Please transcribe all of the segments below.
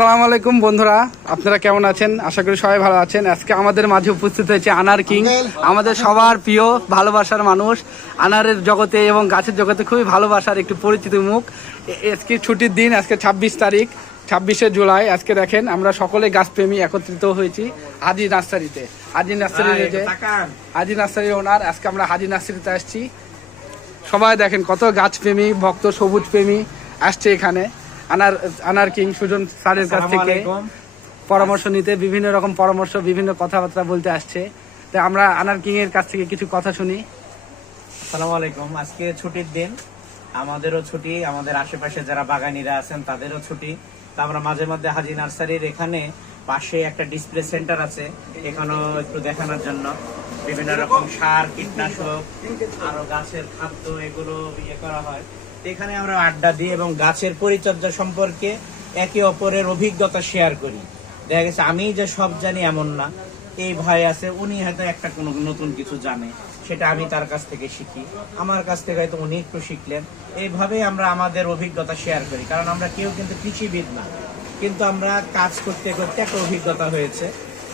আসসালামু আলাইকুম বন্ধুরা, আপনারা কেমন আছেন? আশা করি সবাই ভালো আছেন। আজকে আমাদের মাঝে উপস্থিত হয়েছে আনার কিং, আমাদের সবার প্রিয় ভালোবাসার মানুষ। আনারের জগতে এবং গাছের জগতে খুবই ভালোবাসার একটি পরিচিত মুখ। আজকে ছুটির দিন, আজকে 26 তারিখ, 26শে জুলাই। আজকে দেখেন আমরা সকলে গাছপ্রেমী একত্রিত হয়েছি হাজি নার্সারিতে। হাজি নার্সারির ওনার, আজকে আমরা হাজি নার্সারিতে আসছি। সবাই দেখেন কত গাছপ্রেমী ভক্ত, সবুজ প্রেমী আসছে এখানে আনার কিং সুজন স্যারের কাছ থেকে পরামর্শ নিতে, বিভিন্ন রকম পরামর্শ, বিভিন্ন কথাবার্তা বলতে আসছে। তো আমরা আনার কিং এর কাছ থেকে কিছু কথা শুনি। আসসালামু আলাইকুম। আজকে ছুটির দিন, আমাদেরও ছুটি, আমাদের আশেপাশে যারা বাগানীরা আছেন তাদেরও ছুটি। তো আমরা মাঝে মধ্যে হাজি নার্সারির এখানে পাশে একটা ডিসপ্লে সেন্টার আছে, এখানেও একটু দেখানোর জন্য বিভিন্ন রকম সার, কীটনাশক, আরো গাছের খাদ্য এগুলো ইয়ে করা হয়। তো এখানে আমরা আড্ডা দিই এবং গাছের পরিচর্যা সম্পর্কে একে অপরের অভিজ্ঞতা শেয়ার করি। দেখা গেছে আমি যে সব জানি এমন না, এই ভাই আছে উনি হয়তো একটা কোনো নতুন কিছু জানে, সেটা আমি তার কাছ থেকে শিখি, আমার কাছ থেকে হয়তো উনি একটু শিখলেন। এইভাবে আমরা আমাদের অভিজ্ঞতা শেয়ার করি, কারণ আমরা কেউ কিন্তু কৃষিবিদ না, কিন্তু আমরা কাজ করতে করতে একটা অভিজ্ঞতা হয়েছে,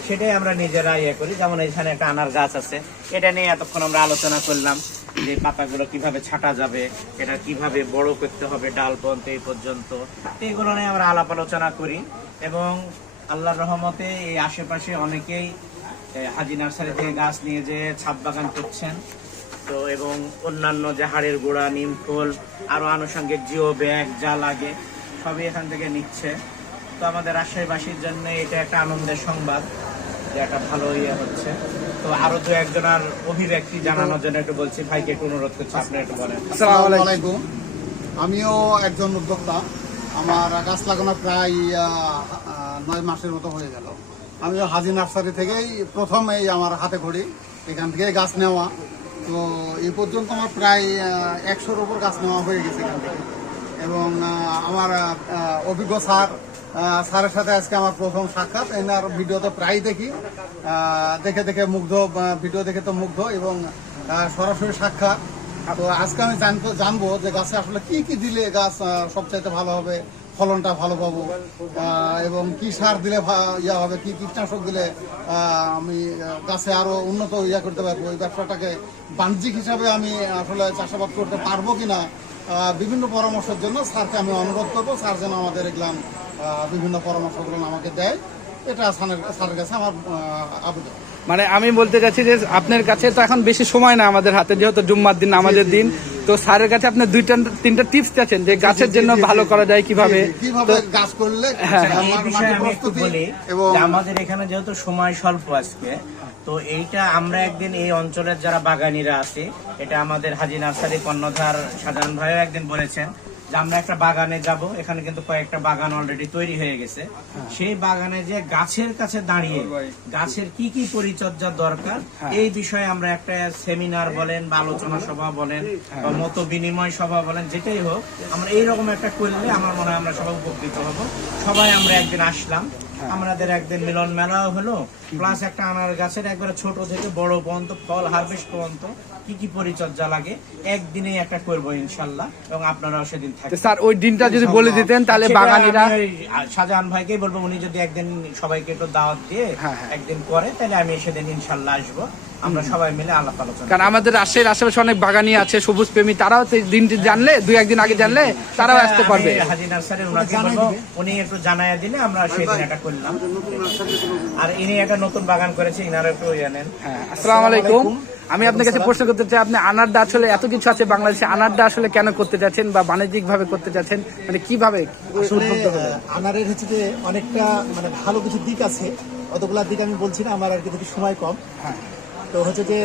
সেটাই আমরা নিজেরা ইয়ে করি। যেমন এখানে একটা আনার গাছ আছে, এটা নিয়ে এতক্ষণ আমরা আলোচনা করলাম যে পাতাগুলো কিভাবে ছাঁটা যাবে, এটা কিভাবে বড় করতে হবে ডাল পর্যন্ত এই পর্যন্ত, এইগুলো নিয়ে আমরা আলাপ আলোচনা করি। এবং আল্লাহর রহমতে এই আশেপাশে অনেকেই হাজি নার্সারি থেকে গাছ নিয়ে যে ছাদ বাগান করছেন। তো এবং অন্যান্য যে হাড়ের গোড়া, নিম খোল, আরো আনুষঙ্গিক জিও ব্যাগ যা লাগে সবই এখান থেকে নিচ্ছে। তো আমাদের রাজশাহীবাসীর জন্য এটা একটা আনন্দের সংবাদ যে একটা ভালো ইয়ে হচ্ছে। তো আরো দু একজনের অভিব্যক্তি জানানোর জন্য একটু বলছি, ভাইকে একটু অনুরোধ করছি, আপনি একটু বলেন। আসসালামু আলাইকুম। আমিও একজন উদ্যোক্তা, আমার গাছ লাগানো প্রায় 9 মাসের মতো হয়ে গেল। আমিও হাজি নার্সারি থেকেই প্রথম এই আমার হাতে খড়ি, এখান থেকে গাছ নেওয়া। তো এই পর্যন্ত আমার প্রায় 100-র উপর গাছ নেওয়া হয়ে গেছে এখান থেকে। এবং আমার অভিজ্ঞ স্যারের সাথে আজকে আমার প্রথম সাক্ষাৎ। এনার ভিডিও তো প্রায় দেখি, দেখে দেখে মুগ্ধ, ভিডিও দেখে তো মুগ্ধ, এবং সরাসরি সাক্ষাৎ। তো আজকে আমি জানবো যে গাছে আসলে কি কি দিলে গাছ সবচাইতে ভালো হবে, ফলনটা ভালো পাবো, এবং কি সার দিলে ইয়া হবে, কি কীটনাশক দিলে আমি গাছে আরো উন্নত ইয়া করতে পারবো, এই ব্যবসাটাকে বাণিজ্যিক হিসাবে আমি আসলে চাষাবাদ করতে পারবো কিনা, বিভিন্ন পরামর্শের জন্য স্যারকে আমি অনুরোধ করবো। স্যার যেন আমাদের এগুলাম বিভিন্ন পরামর্শগুলো আমাকে দেয়, এটা স্যারের কাছে আমার আবেদন। মানে আমি বলতে চাচ্ছি যে আপনার কাছে তো এখন বেশি সময় না আমাদের হাতে, যেহেতু জুম্মার দিন, আমাদের দিন। তো স্যারের কাছে আপনি 2-3টা টিপস চাচ্ছেন যে গাছের জন্য ভালো করা যায়, কিভাবে গাছ করলে। এই বিষয়ে আমি একটু বলি, আমাদের এখানে যেহেতু সময় স্বল্প আজকে, তো এইটা আমরা একদিন এই অঞ্চলের যারা বাগানীরা আছে, এটা আমাদের হাজি নার্সারি কর্ণধার শাহজাহান ভাইও একদিন বলেছেন যে আমরা একটা বাগানে যাব, এখানে কিন্তু কয়েকটা বাগান অলরেডি তৈরি হয়ে গেছে। সেই বাগানে যে গাছের কাছে দাঁড়িয়ে গাছের কি কি পরিচর্যা দরকার এই বিষয়ে আমরা একটা সেমিনার বলেন বা আলোচনা সভা বলেন বা মত বিনিময় সভা বলেন, যেটাই হোক, আমরা এইরকম একটা করলে আমার মনে হয় আমরা সবাই উপকৃত হব। সবাই আমরা একদিন আসলাম, আমাদের একদিন মিলন মেলাও হলো, প্লাস একটা আনার গাছের একবারে ছোট থেকে বড় পর্যন্ত, ফল হারভেস্ট পর্যন্ত কি কি পরিচর্যা লাগে একদিনে একটা করবো ইনশাল্লাহ, এবং আপনারাও সেদিন থাকবেন। স্যার ওই দিনটা যদি বলে দিতেন তাহলে বাগানীরা, শাহজাহান ভাইকে বলবো উনি যদি একদিন সবাইকে একটু দাওয়াত দিয়ে একদিন করে, তাহলে আমি সেদিন ইনশাল্লাহ আসবো, আমরা সবাই মিলে আলাপ আলোচনা। কারণ আমাদের রাজশাহীর আশেপাশে অনেক বাগানি আছে, সবুজ প্রেমী, তারাও সেই দিনটি জানলে, 2-1 দিন আগে জানলে তারাও আসতে পারবে। হাজি নার্সারি ওনাকে বলবো, উনি একটু জানাইয়া দিলে আমরা সেদিন এটা করলাম। আর ইনি একটা নতুন বাগান করেছে, ইনারা একটু জানেন। আসসালামু আলাইকুম। আমি আপনার কাছে প্রশ্ন করতে চাই, আপনি আনারটা আসলে এত কিছু আছে বাংলাদেশে, আনারটা আসলে কেন করতে চাচ্ছেন বা বাণিজ্যিক ভাবে করতে চাচ্ছেন, মানে কিভাবে? আনারের হচ্ছে যে অনেকটা মানে ভালো কিছু দিক আছে, অতগুলা দিক আমি বলছি না, আমার আর কি সময় কম। তো হচ্ছে যে